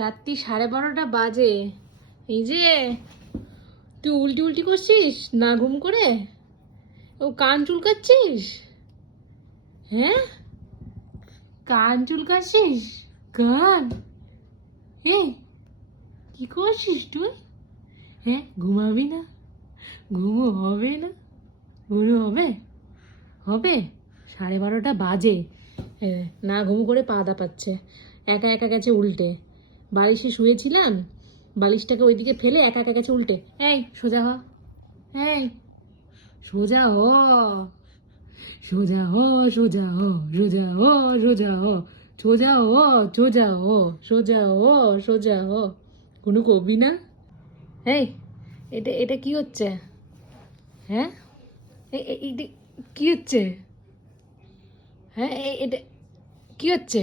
রাত্রি 12:30 বাজে। এই যে তুই উল্টি উল্টি করছিস না ঘুম করে, ও কান চুলকাচ্ছিস? হ্যাঁ, কান চুলকাচ্ছিস? কান? এই কি করছিস তুই? হ্যাঁ, ঘুমাবি না? ঘুমো হবে না? ঘুমো হবে? হবে? 12:30 বাজে, না ঘুম করে পা দাপাচ্ছে, একা একা গেছে উল্টে। বালিশে শুয়েছিলাম, বালিশটাকে ওইদিকে ফেলে একা একা গেছে উল্টে। এই সোজা হ, এই সোজা হ, সোজা হ, সোজা হ, সোজা হ, সোজা হ, সোজা হ, সোজা হ, সোজা হ, সোজা হ। কোনো কবি না? এই এটা এটা কি হচ্ছে? হ্যাঁ, এটা কি হচ্ছে? হ্যাঁ, এটা কি হচ্ছে?